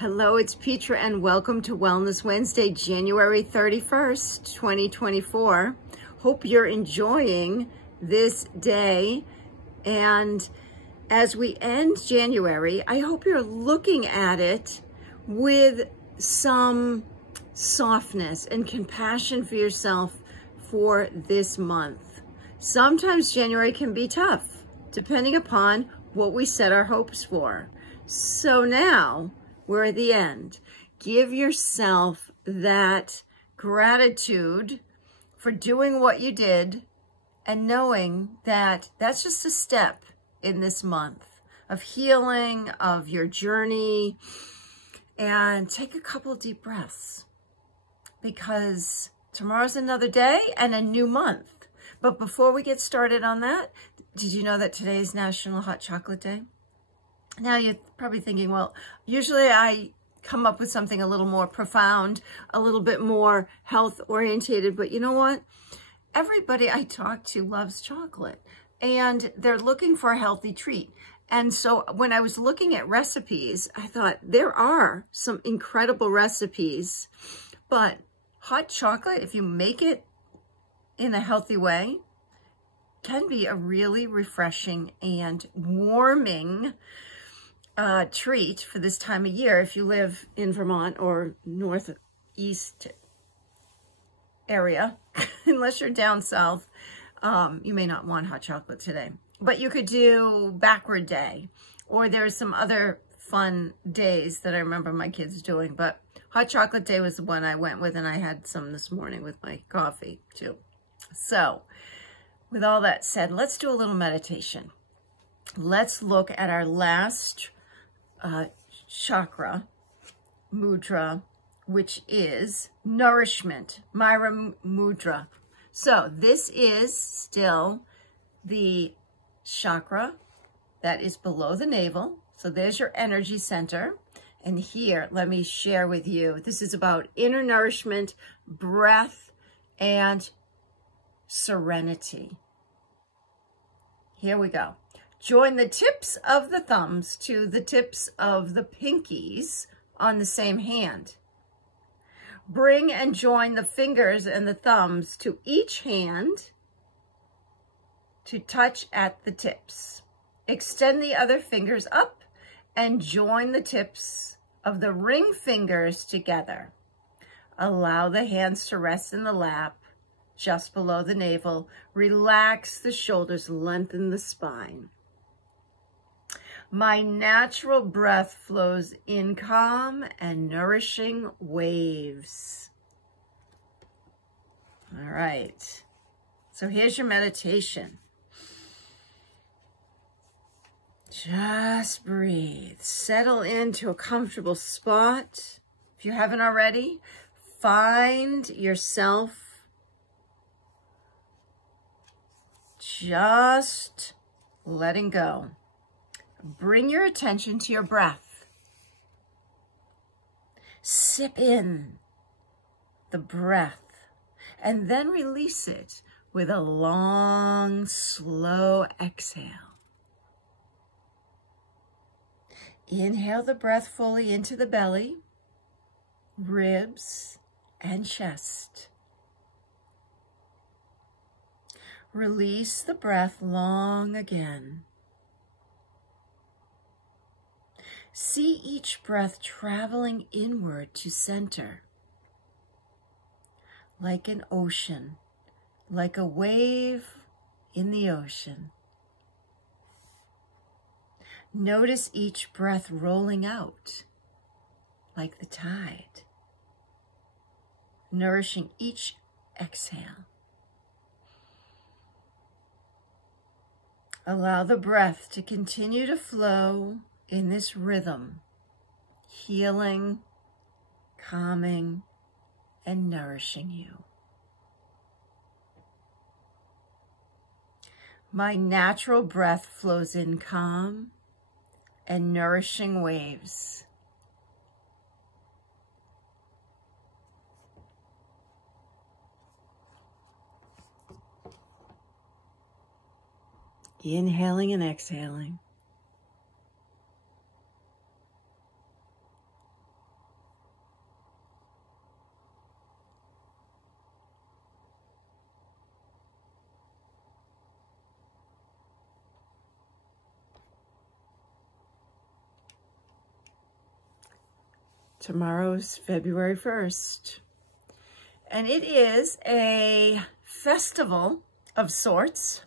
Hello, it's Petra and welcome to Wellness Wednesday, January 31st, 2024. Hope you're enjoying this day. And as we end January, I hope you're looking at it with some softness and compassion for yourself for this month. Sometimes January can be tough, depending upon what we set our hopes for. So now, we're at the end. Give yourself that gratitude for doing what you did and knowing that that's just a step in this month of healing, of your journey. And take a couple of deep breaths because tomorrow's another day and a new month. But before we get started on that, did you know that today is National Hot Chocolate Day? Now you're probably thinking, well, usually I come up with something a little more profound, a little bit more health orientated, but you know what? Everybody I talk to loves chocolate and they're looking for a healthy treat. And so when I was looking at recipes, I thought there are some incredible recipes, but hot chocolate, if you make it in a healthy way, can be a really refreshing and warming treat for this time of year if you live in Vermont or northeast area. Unless you're down south, you may not want hot chocolate today. But you could do backward day, or there's some other fun days that I remember my kids doing. But hot chocolate day was the one I went with, and I had some this morning with my coffee too. So with all that said, let's do a little meditation. Let's look at our last chakra, Mudra, which is nourishment, Mira Mudra. So this is still the chakra that is below the navel. So there's your energy center. And here, let me share with you, this is about inner nourishment, breath, and serenity. Here we go. Join the tips of the thumbs to the tips of the pinkies on the same hand. Bring and join the fingers and the thumbs to each hand to touch at the tips. Extend the other fingers up and join the tips of the ring fingers together. Allow the hands to rest in the lap just below the navel. Relax the shoulders, lengthen the spine. My natural breath flows in calm and nourishing waves. All right. So here's your meditation. Just breathe. Settle into a comfortable spot. If you haven't already, find yourself just letting go. Bring your attention to your breath. Sip in the breath and then release it with a long, slow exhale. Inhale the breath fully into the belly, ribs, and chest. Release the breath long again. See each breath traveling inward to center, like an ocean, like a wave in the ocean. Notice each breath rolling out, like the tide, nourishing each exhale. Allow the breath to continue to flow in this rhythm, healing, calming, and nourishing you. My natural breath flows in calm and nourishing waves. Inhaling and exhaling. Tomorrow's February 1st. And it is a festival of sorts.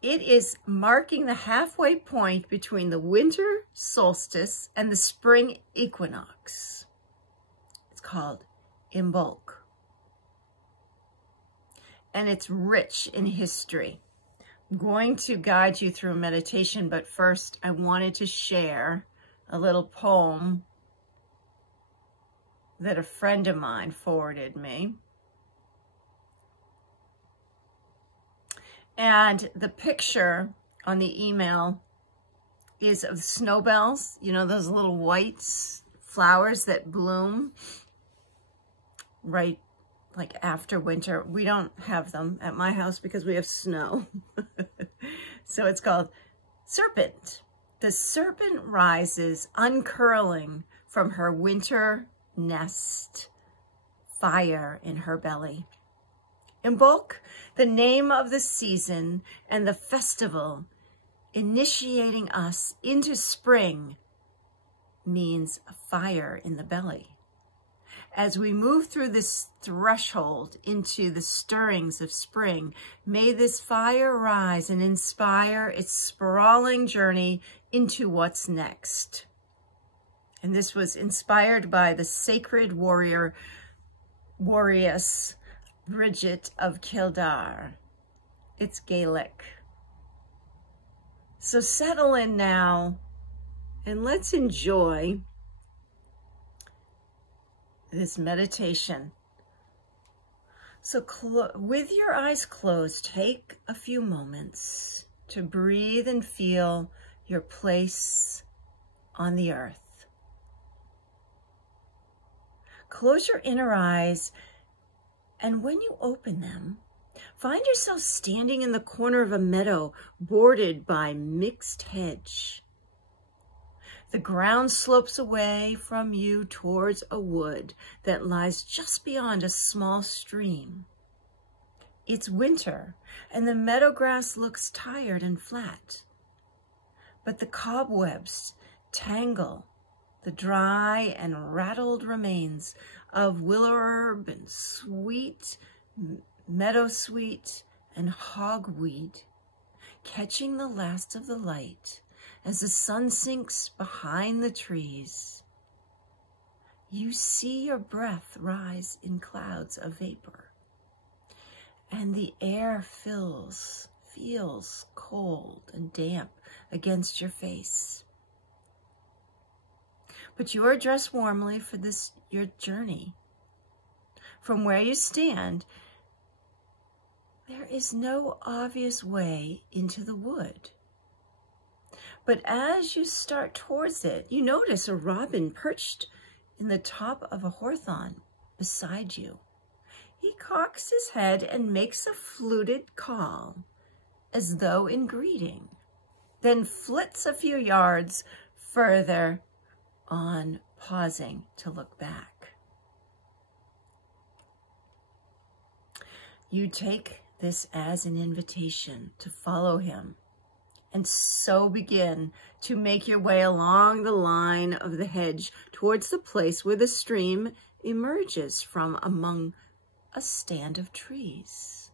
It is marking the halfway point between the winter solstice and the spring equinox. It's called Imbolc. And it's rich in history. I'm going to guide you through a meditation, but first I wanted to share a little poem that a friend of mine forwarded me. And the picture on the email is of snowbells, you know, those little white flowers that bloom right like after winter. We don't have them at my house because we have snow. So it's called Serpent. The serpent rises, uncurling from her winter nest, fire in her belly. Imbolc, the name of the season and the festival, initiating us into spring, means a fire in the belly. As we move through this threshold into the stirrings of spring, may this fire rise and inspire its sprawling journey into what's next. And this was inspired by the sacred warrioress Bridget of Kildare. It's Gaelic. So settle in now and let's enjoy this meditation. So with your eyes closed, take a few moments to breathe and feel your place on the earth. Close your inner eyes, and when you open them, find yourself standing in the corner of a meadow bordered by mixed hedge. The ground slopes away from you towards a wood that lies just beyond a small stream. It's winter, and the meadow grass looks tired and flat. But the cobwebs tangle the dry and rattled remains of willow herb and sweet, meadowsweet, and hogweed, catching the last of the light as the sun sinks behind the trees. You see your breath rise in clouds of vapor, and the air feels cold and damp against your face. But you are dressed warmly for your journey. From where you stand, there is no obvious way into the wood. But as you start towards it, you notice a robin perched in the top of a hawthorn beside you. He cocks his head and makes a fluted call, as though in greeting, then flits a few yards further on, pausing to look back. You take this as an invitation to follow him, and so begin to make your way along the line of the hedge towards the place where the stream emerges from among a stand of trees.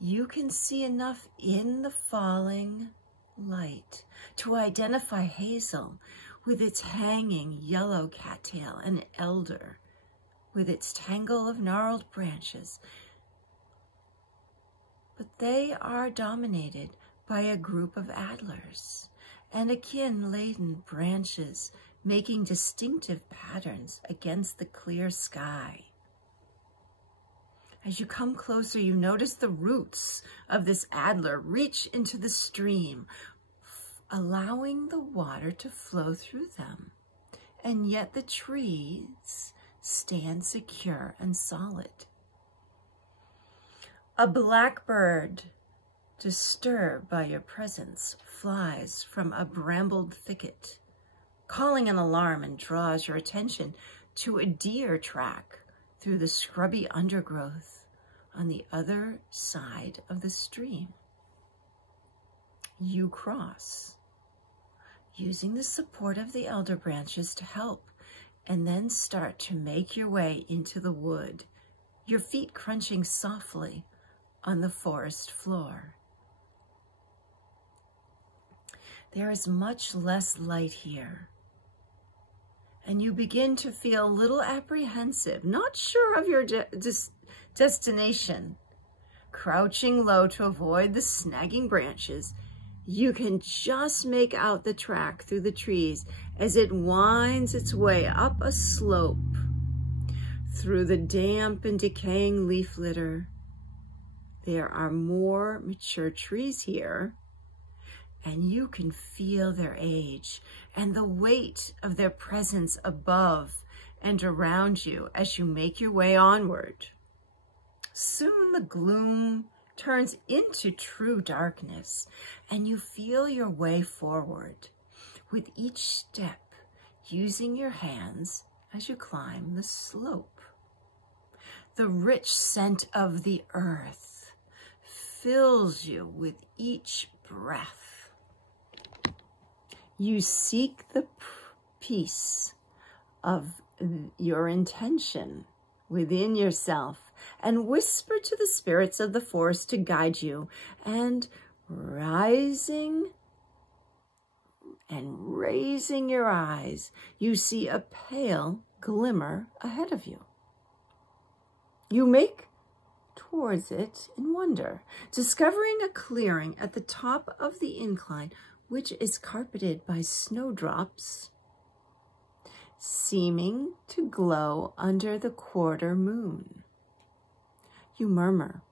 You can see enough in the falling light to identify hazel with its hanging yellow cattail and elder with its tangle of gnarled branches. But they are dominated by a group of adlers and akin-laden branches making distinctive patterns against the clear sky. As you come closer, you notice the roots of this adler reach into the stream, allowing the water to flow through them. And yet the trees stand secure and solid. A blackbird, disturbed by your presence, flies from a brambled thicket, calling an alarm, and draws your attention to a deer track through the scrubby undergrowth on the other side of the stream. You cross. using the support of the elder branches to help, and then start to make your way into the wood, your feet crunching softly on the forest floor. There is much less light here, and you begin to feel a little apprehensive, not sure of your destination. Crouching low to avoid the snagging branches, you can just make out the track through the trees as it winds its way up a slope through the damp and decaying leaf litter. There are more mature trees here, and you can feel their age and the weight of their presence above and around you as you make your way onward. Soon the gloom turns into true darkness, and you feel your way forward with each step, using your hands as you climb the slope. The rich scent of the earth fills you with each breath. You seek the peace of your intention within yourself and whisper to the spirits of the forest to guide you, and raising your eyes, you see a pale glimmer ahead of you. You make towards it in wonder, discovering a clearing at the top of the incline, which is carpeted by snowdrops, seeming to glow under the quarter moon. You murmur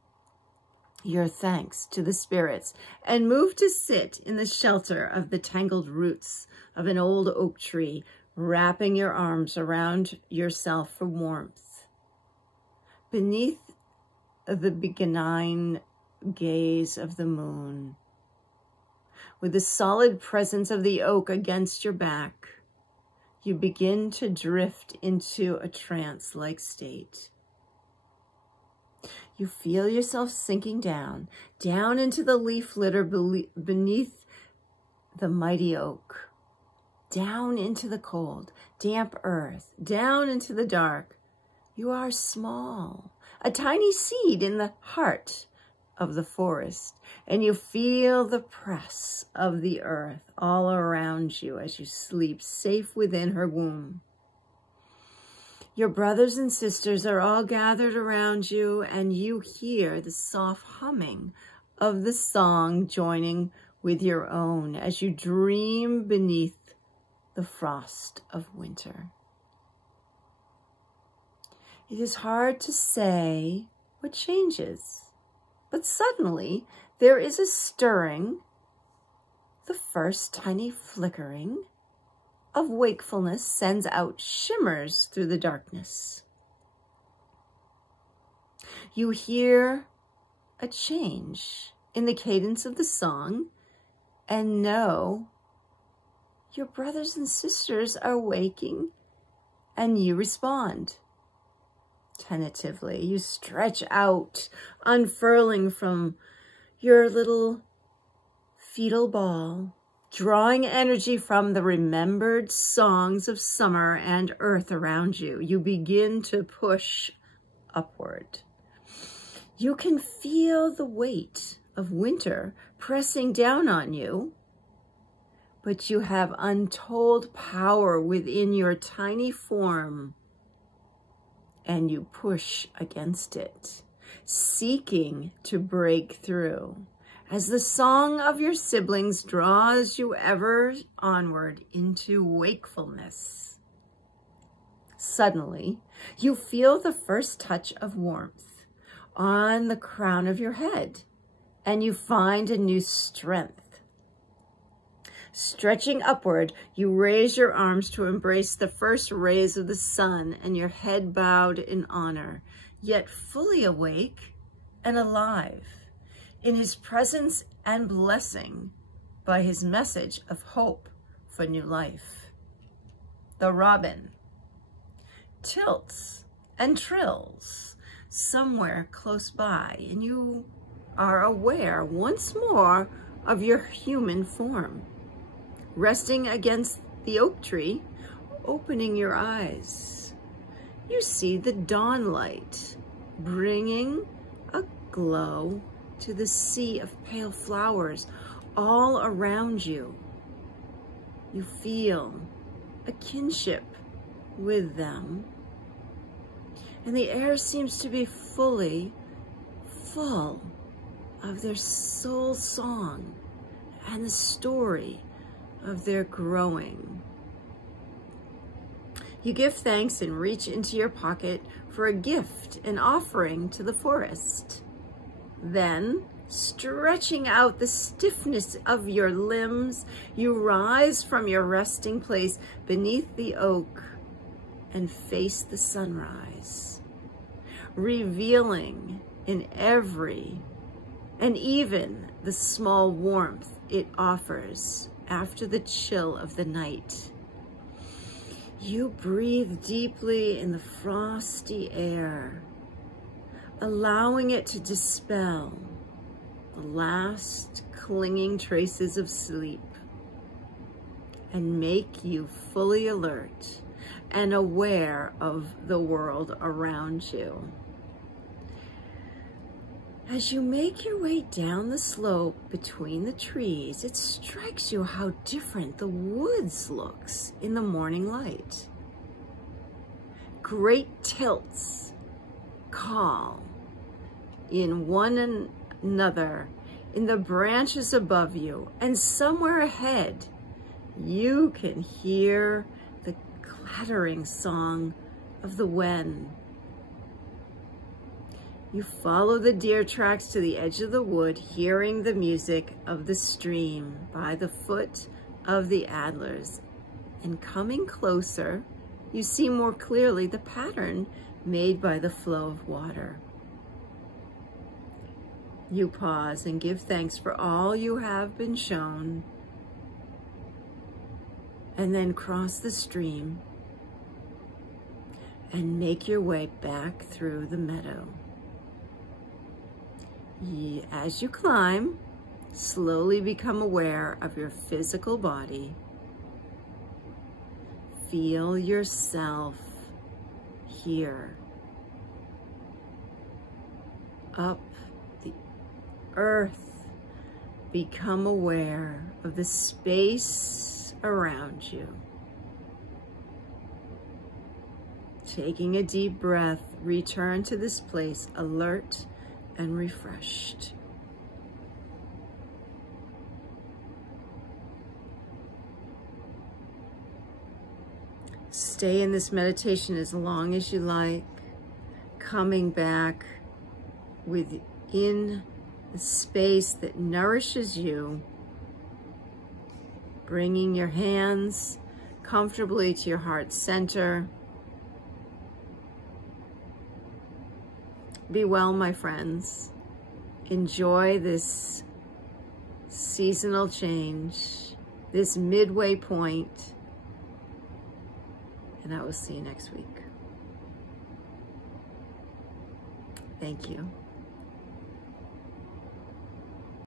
your thanks to the spirits and move to sit in the shelter of the tangled roots of an old oak tree, wrapping your arms around yourself for warmth. Beneath the benign gaze of the moon, with the solid presence of the oak against your back, you begin to drift into a trance-like state. You feel yourself sinking down into the leaf litter beneath the mighty oak, down into the cold, damp earth, down into the dark. You are small, a tiny seed in the heart of the forest, and you feel the press of the earth all around you as you sleep safe within her womb. Your brothers and sisters are all gathered around you, and you hear the soft humming of the song joining with your own as you dream beneath the frost of winter. It is hard to say what changes, but suddenly there is a stirring, the first tiny flickering of wakefulness sends out shimmers through the darkness. You hear a change in the cadence of the song and know your brothers and sisters are waking, and you respond. Tentatively, you stretch out, unfurling from your little fetal ball, drawing energy from the remembered songs of summer and earth around you. You begin to push upward. You can feel the weight of winter pressing down on you, but you have untold power within your tiny form, and you push against it, seeking to break through, as the song of your siblings draws you ever onward into wakefulness. Suddenly, you feel the first touch of warmth on the crown of your head, and you find a new strength. Stretching upward, you raise your arms to embrace the first rays of the sun, and your head bowed in honor, yet fully awake and alive in his presence and blessing by his message of hope for new life. The robin tilts and trills somewhere close by, and you are aware once more of your human form, resting against the oak tree, opening your eyes, you see the dawn light bringing a glow to the sea of pale flowers all around you. You feel a kinship with them, and the air seems to be full of their soul song and the story of their growing. You give thanks and reach into your pocket for a gift, an offering to the forest. Then, stretching out the stiffness of your limbs, you rise from your resting place beneath the oak and face the sunrise, revealing in every and even the small warmth it offers after the chill of the night. You breathe deeply in the frosty air, allowing it to dispel the last clinging traces of sleep and make you fully alert and aware of the world around you. As you make your way down the slope between the trees, it strikes you how different the woods looks in the morning light. Great tilts call in one another in the branches above you, and somewhere ahead you can hear the clattering song of the wen. You follow the deer tracks to the edge of the wood, hearing the music of the stream by the foot of the antlers. And coming closer, you see more clearly the pattern made by the flow of water. You pause and give thanks for all you have been shown, and then cross the stream and make your way back through the meadow. As you climb, slowly become aware of your physical body. Feel yourself here, up the earth. Become aware of the space around you. Taking a deep breath, return to this place alert and refreshed. Stay in this meditation as long as you like, coming back within the space that nourishes you, bringing your hands comfortably to your heart center. Be well, my friends. Enjoy this seasonal change, this midway point, and I will see you next week. Thank you.